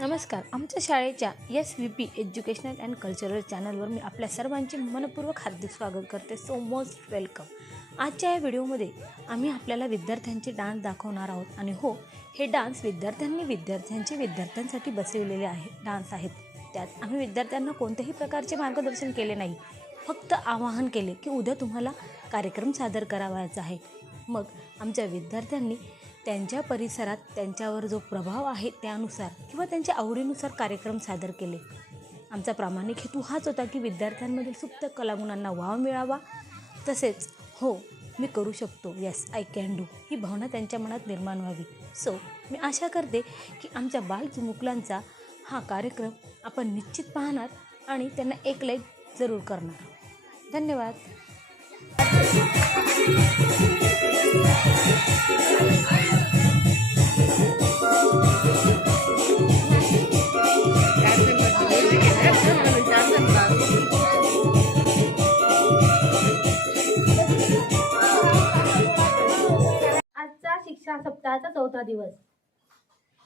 नमस्कार. आमच्या शाळेच्या SVP एज्युकेशनल अँड कल्चरल चॅनलवर मी आपल्या सर्वांचे मनपूर्वक हार्दिक स्वागत करते. So most welcome. आजच्या या व्हिडिओमध्ये आम्ही आपल्याला विद्यार्थ्यांचे डान्स दाखवणार आहोत. आणि हो, हे डान्स विद्यार्थ्यांसाठी बसवलेले डान्स आहेत. त्यात आम्ही विद्यार्थ्यांना कोणत्याही प्रकारचे मार्गदर्शन केले नाही, फक्त आवाहन केले की उद्या तुम्हाला कार्यक्रम सादर करावायचा आहे. मग आमच्या विद्यार्थ्यांनी त्यांच्या परिसरात त्यांच्यावर जो प्रभाव आहे त्यानुसार किंवा त्यांच्या आवडीनुसार कार्यक्रम सादर केले. आमचा प्रामाणिक हेतू हाच होता की विद्यार्थ्यांमधील सुप्त कलागुणांना वाव मिळावा, तसेच हो मी करू शकतो, येस आय कॅन डू ही भावना त्यांच्या मनात निर्माण व्हावी. सो मी आशा करते की आमच्या बालचिमुकल्यांचा हा कार्यक्रम आपण निश्चित पाहणार आणि त्यांना एक लाईक जरूर करणार. धन्यवाद. आजचा शिक्षण सप्ताहाचा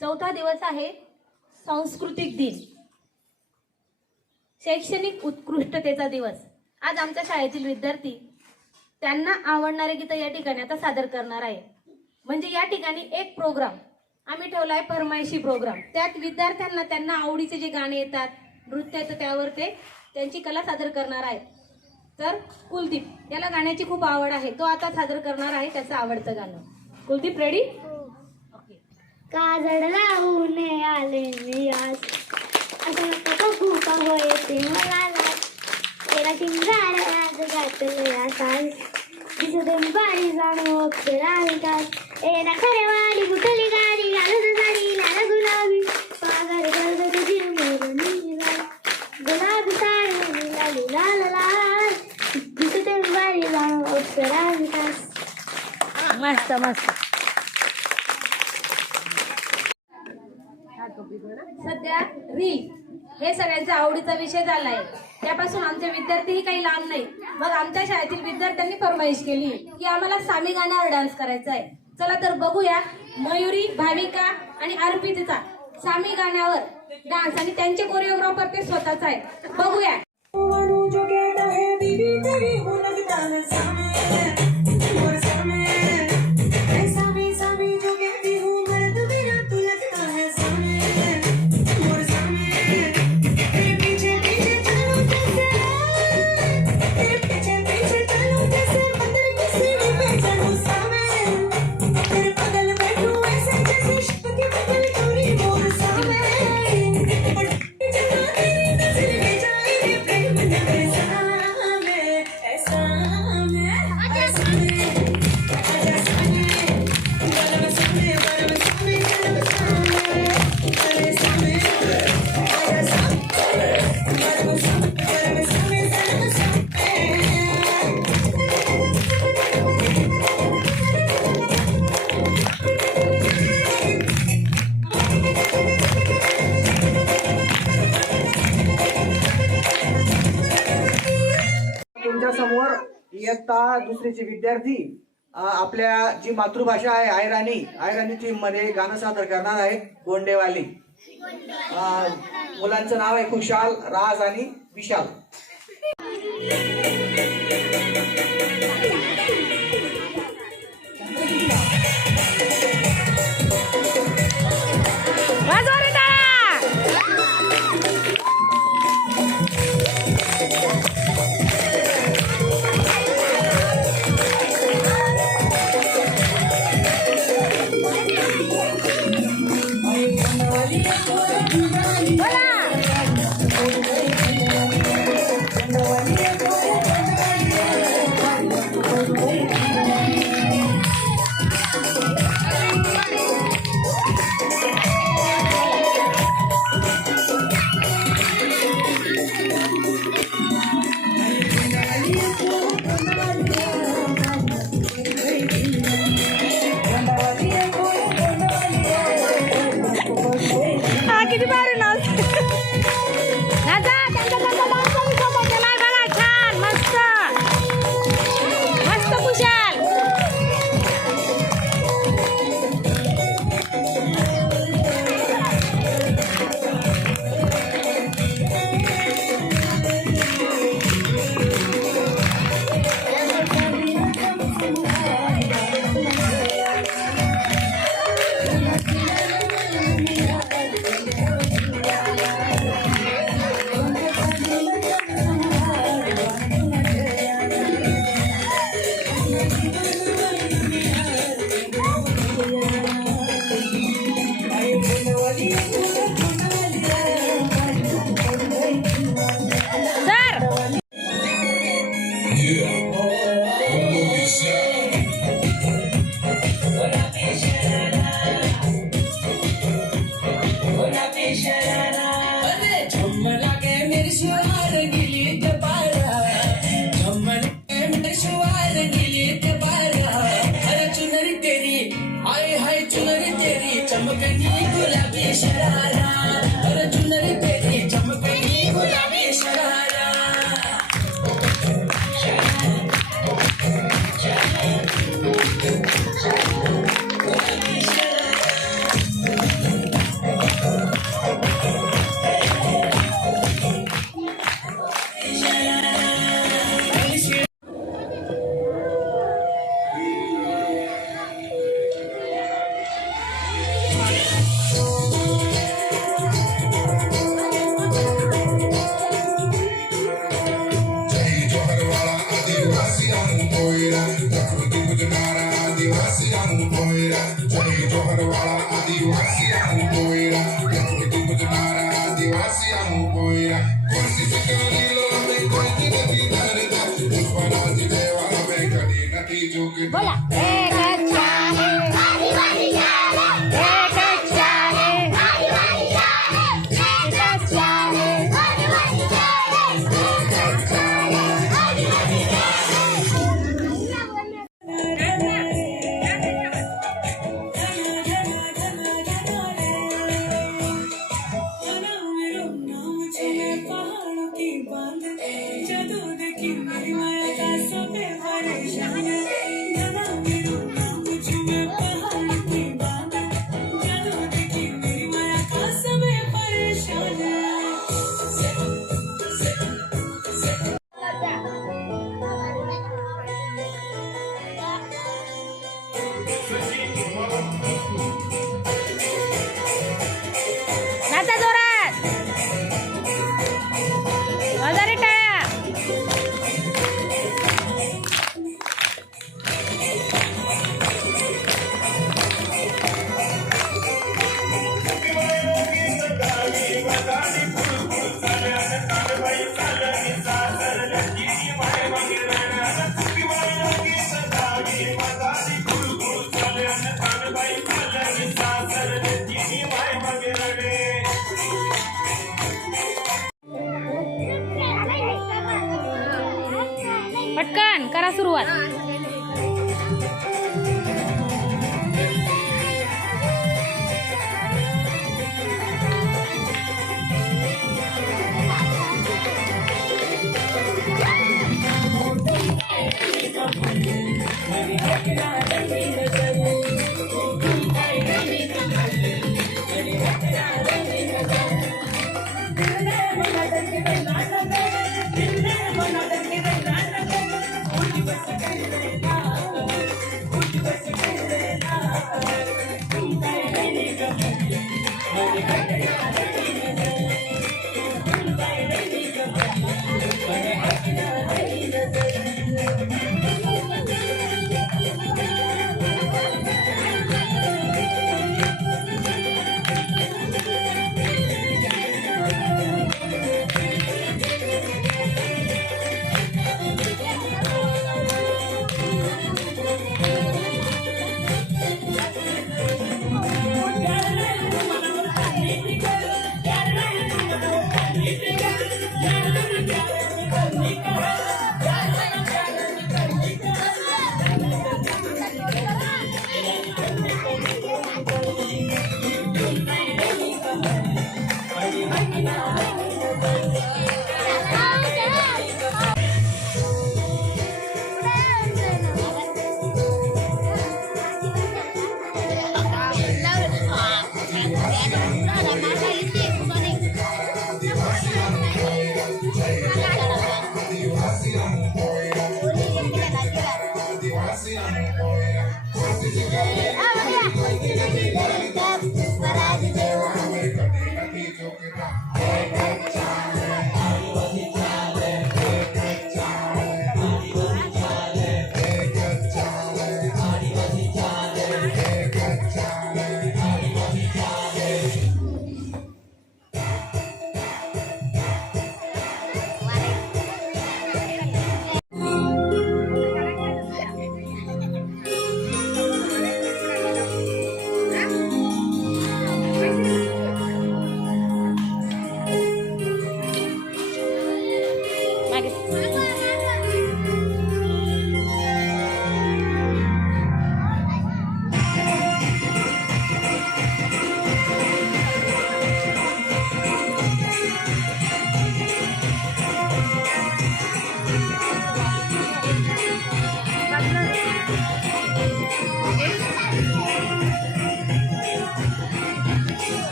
चौथा दिवस आहे सांस्कृतिक दिन, शैक्षणिक उत्कृष्टतेचा दिवस. आज आमच्या शाळेतील विद्यार्थी त्यांना आवडणारे गीत या ठिकाणी आता सादर करणार आहे. म्हणजे या ठिकाणी एक प्रोग्राम आम्ही ठेवला आहे, फरमाईशी प्रोग्राम. त्यात विद्यार्थ्यांना त्यांना आवडीचे जे गाणे येतात, नृत्य येतं, त्यावर ते त्यांची कला सादर करणार आहेत. तर कुलदीप याला गाण्याची खूप आवड आहे, तो आता सादर करणार आहे त्याचं आवडतं गाणं. कुलदीप रेडी? ओके. काजळ लावून आले मी आज, असं नको बघू का होते मला लाज. तेरा शिंगार आज घातलं या साज, दिसते मी बारी जाणू राही काज. एरा खऱ्यावाली कुठली गाडी घालून साडी लाल गुलाबी, पागर गर्द तुझी मोरणी गुलाबी साडी लाली लाल लाल, दिसते मी बारी जाणू राही काज. मस्त मस्त. सध्या रील हे सगळ्यांचा आवडीचा विषय झालाय. त्यापासून आमचे विद्यार्थीही काही लांब नाही. मग आमच्या शाळेतील विद्यार्थ्यांनी फरमाईश केली की आम्हाला सामी गाण्यावर डान्स करायचा आहे. चला तर बघूया मयुरी, भाविका आणि अर्पितचा सामी गाण्यावर डान्स, आणि त्यांचे कोरिओग्राफर ते स्वतःच आहेत. बघूया. समोर इयत्ता दुसरीचे विद्यार्थी आपल्या जी मातृभाषा आहे आयराणी टीम मध्ये गाणं सादर करणार आहे. गोंडेवाली मुलांचं नाव आहे खुशाल, राज आणि विशाल. किती भारी नाच. मस्त मस्त खुशाल. चमकनी गुलाबी शरारा, अरे चुनरी तेरी चमकनी गुलाबी शरारा। बोला नाचा जोरात वाजारी टाळ्या पटकन करा सुरुवात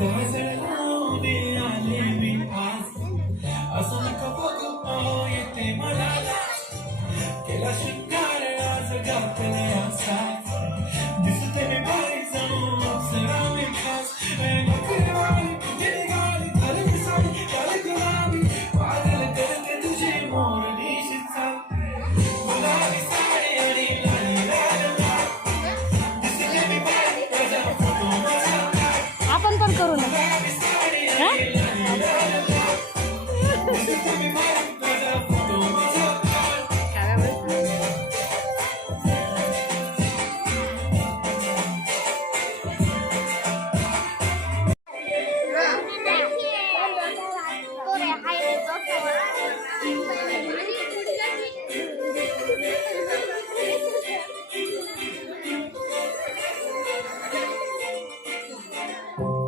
काजळ लावणे आले मी आज, असं नका बघू अहो येते मला लाज. केला शृंगार आज घातला असा, दिसते मी बाई जणू अप्सरा मी खास. नखरेवाली कुठे निघाली घालून साडी काल गुलाबी, पागल करते तुझी मोरनीची चाल. गुलाबी साडी आणि लाली लाल लाल, दिसते मी बाई माझा फोटो माझा काढ. आपण पण करू ना. गुलाबी साडी आणि लाली लाल लाल, दिसते मी बाई माझा फोटो माझा काढ.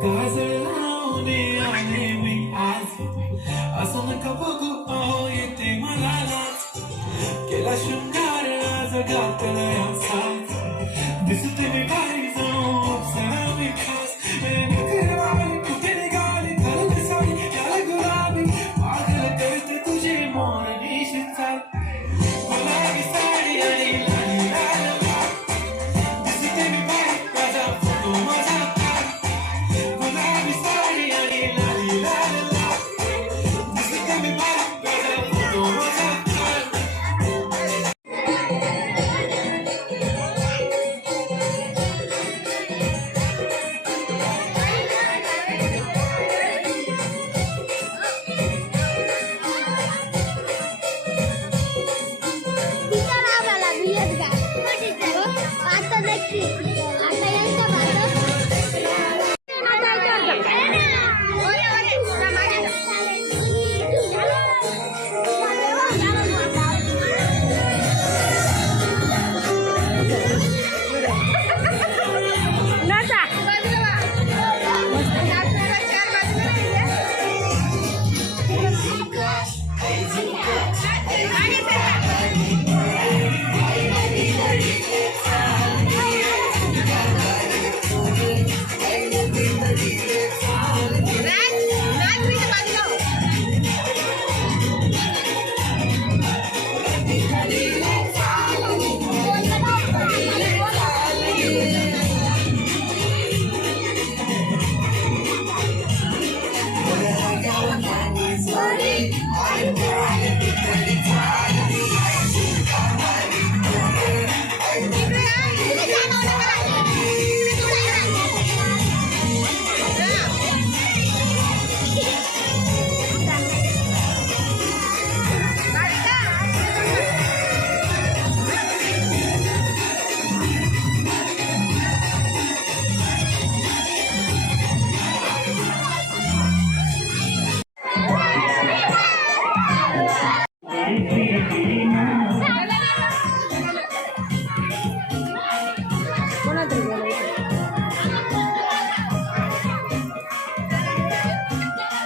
काजळ लावणे आले मी आज, असं नका बघू अहो येते मला लाज. केला शृंगार आज घातला असा, दिसते मी बाई जणू अप्सरा मी खास. नखरेवाली कुठे निघाली घालून साडी काल गुलाबी, पागल करते तुझी मोरनीची चाल. गुलाबी साडी आणि लाली लाल लाल, दिसते मी बाई माझा फोटो माझा काढ. गुलाबी साडी आणि लाली लाल लाल, दिसते मी बाई माझा फोटो माझा काढ. आता नक्की आता यांच्या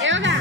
एवढा